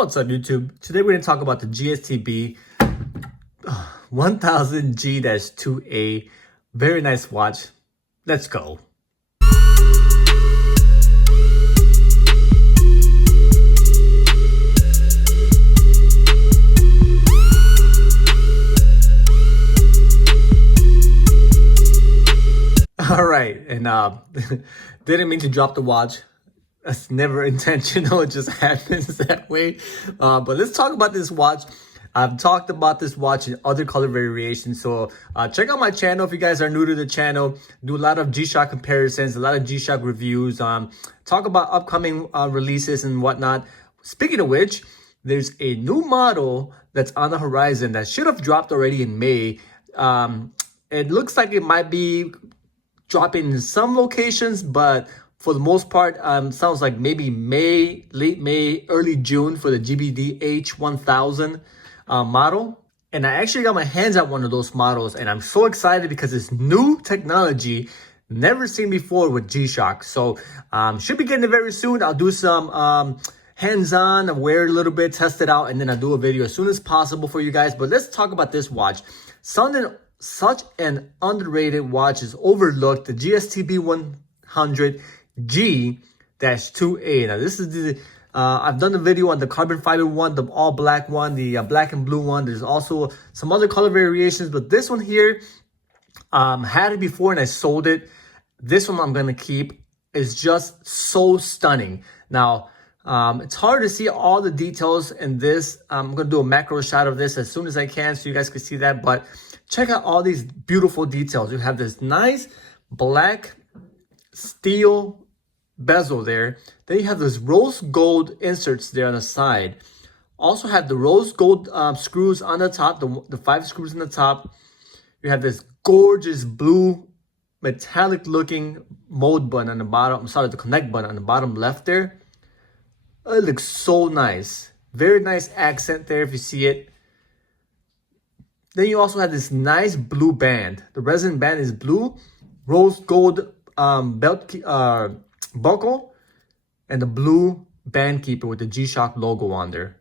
What's up, YouTube? Today we're going to talk about the GSTB100G-2A. Very nice watch. Let's go. All right, and didn't mean to drop the watch. That's never intentional. It just happens that way. But let's talk about this watch. I've talked about this watch in other color variations. So check out my channel if you guys are new to the channel. Do a lot of G-Shock comparisons, a lot of G-Shock reviews. Talk about upcoming releases and whatnot. Speaking of which, there's a new model that's on the horizon that should have dropped already in May. It looks like it might be dropping in some locations, but for the most part, sounds like maybe May, late May, early June for the GBDH1000 model. And I actually got my hands on one of those models, and I'm so excited because it's new technology, never seen before with G-Shock. So should be getting it very soon. I'll do some hands-on, I'll wear it a little bit, test it out, and then I'll do a video as soon as possible for you guys. But let's talk about this watch. Such an underrated watch is overlooked, the GSTB100G-2A. Now this is the I've done the video on the carbon fiber one, the all black one, the black and blue one. There's also some other color variations, but this one here had it before and I sold it. This one I'm gonna keep. It's just so stunning. Now it's hard to see all the details in this. I'm gonna do a macro shot of this as soon as I can so you guys can see that, but check out all these beautiful details. You have this nice black steel bezel there. Then you have this rose gold inserts there on the side. Also have the rose gold screws on the top, the 5 screws on the top. You have this gorgeous blue metallic looking mode button on the bottom. I'm sorry, the connect button on the bottom left there. It looks so nice. Very nice accent there if you see it. Then you also have this nice blue band. The resin band is blue, rose gold belt buckle, and the blue band keeper with the G-Shock logo on there.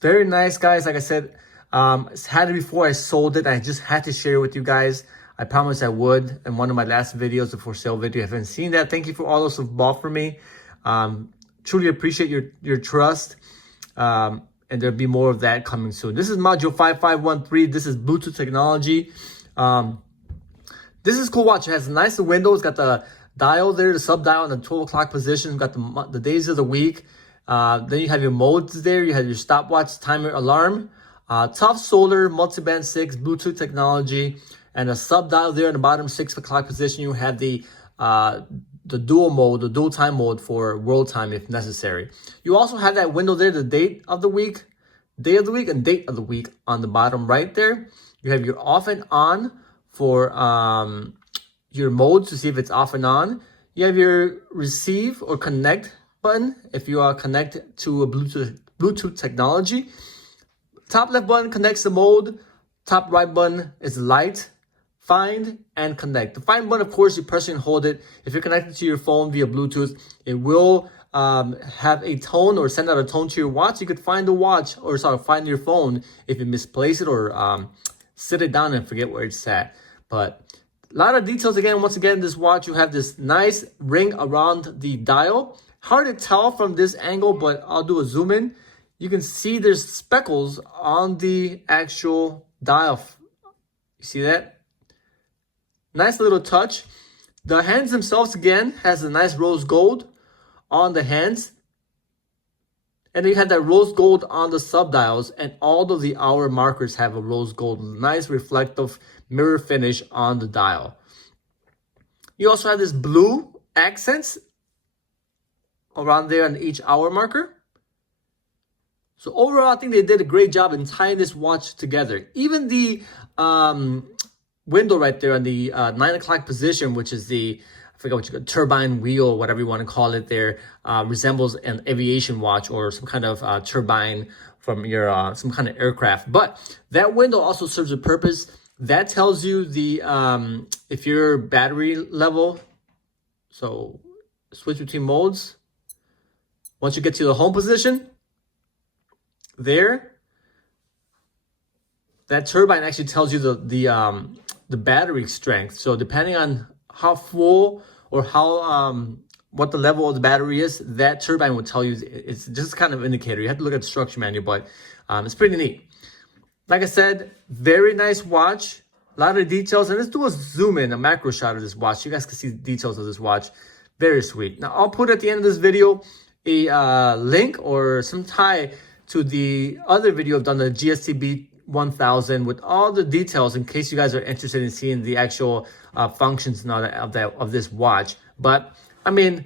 Very nice, guys. Like I said, had it before I sold it. I just had to share it with you guys. I promised I would in one of my last videos, the for sale video. If you haven't seen that, thank you for all those who've bought for me. Truly appreciate your trust. And there'll be more of that coming soon. This is module 5513. This is Bluetooth technology. This is a cool watch. It has a nice window. It's got the dial there, the sub dial in the 12 o'clock position. You've got the days of the week. Then you have your modes there. You have your stopwatch, timer, alarm. Tough solar, multiband 6, Bluetooth technology, and a sub dial there in the bottom 6 o'clock position. You have the dual mode, the dual time mode for world time if necessary. You also have that window there, the date of the week, day of the week, and date of the week on the bottom right there. You have your off and on for your modes to see if it's off and on. You have your receive or connect button if you are connected to a Bluetooth technology. Top left button connects the mode. Top right button is light. Find and connect. The find button, of course, you press and hold it. If you're connected to your phone via Bluetooth, it will have a tone or send out a tone to your watch. You could find the watch or find your phone if you misplace it or sit it down and forget where it's at. But a lot of details again. Once again, this watch, you have this nice ring around the dial. Hard to tell from this angle, but I'll do a zoom in. You can see there's speckles on the actual dial. You see that? Nice little touch. The hands themselves, again, has a nice rose gold on the hands. And then you have that rose gold on the sub-dials, and all of the hour markers have a rose gold. Nice reflective mirror finish on the dial. You also have this blue accents around there on each hour marker. So overall, I think they did a great job in tying this watch together. Even the window right there on the 9 o'clock position, which is the, I forget what you call, turbine wheel, whatever you want to call it there, resembles an aviation watch or some kind of turbine from your some kind of aircraft. But that window also serves a purpose. That tells you the if your battery level. So switch between modes. Once you get to the home position, there, that turbine actually tells you the battery strength. So depending on how full or how what the level of the battery is, that turbine will tell you. It's just kind of indicator. You have to look at the structure manual, but it's pretty neat. Like I said, very nice watch. A lot of details. And let's do a zoom in, a macro shot of this watch. So you guys can see the details of this watch. Very sweet. Now, I'll put at the end of this video a link or some tie to the other video I've done, the GSTB100, with all the details in case you guys are interested in seeing the actual functions and all that of this watch. But, I mean,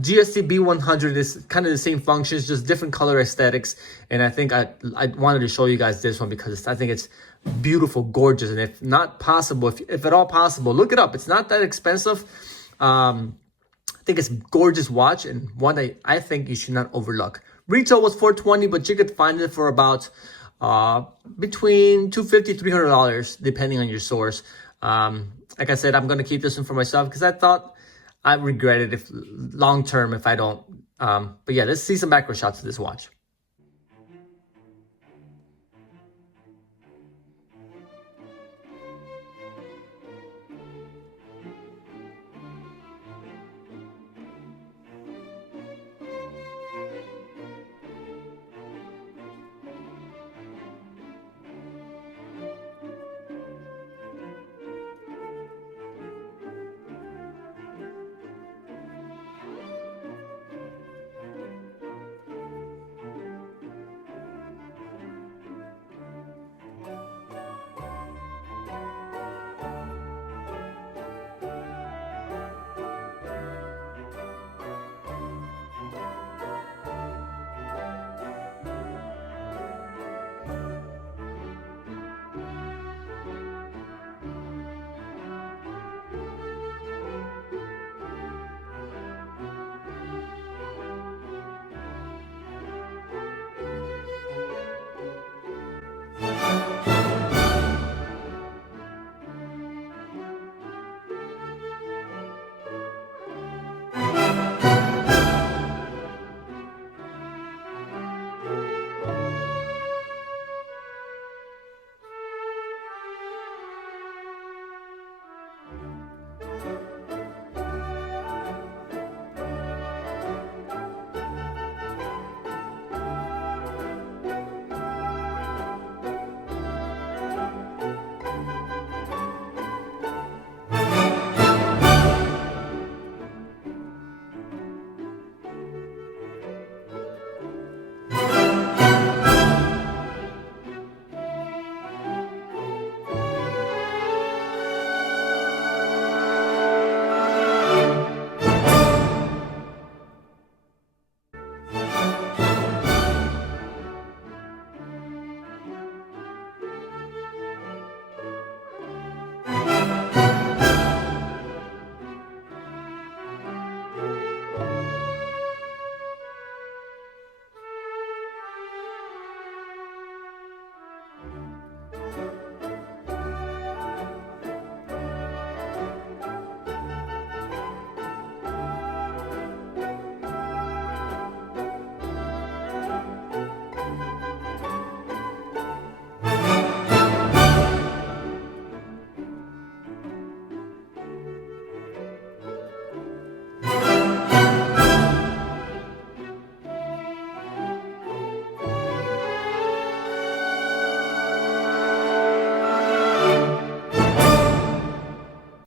GSTB100 is kind of the same functions, just different color aesthetics. And I think I wanted to show you guys this one because I think it's beautiful, gorgeous. And if not possible, if at all possible, look it up. It's not that expensive. I think it's a gorgeous watch and one that I think you should not overlook. Retail was $420, but you could find it for about between $250 $300 depending on your source. Like I said, I'm going to keep this one for myself because I thought I regret it if long term if I don't. But yeah, let's see some macro shots of this watch.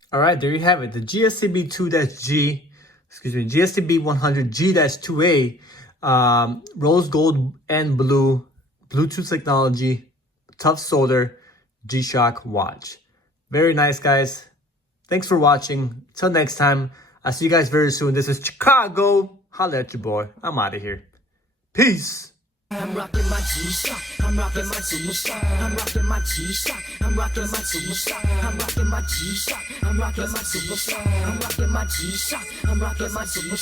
All right, there you have it. The GSTB100G-2A, rose gold and blue, Bluetooth technology, tough solder, G-Shock watch. Very nice, guys. Thanks for watching. Till next time, I'll see you guys very soon. This is Chicago. Holla at your boy. I'm out of here. Peace. I'm rocking my G-Shock, I'm rocking my G-Shock, I'm rocking my G-Shock, I'm rocking my G-Shock, I'm rocking my G-Shock, I'm rocking my G-Shock, I'm rocking my G-Shock, I'm rocking my G-Shock.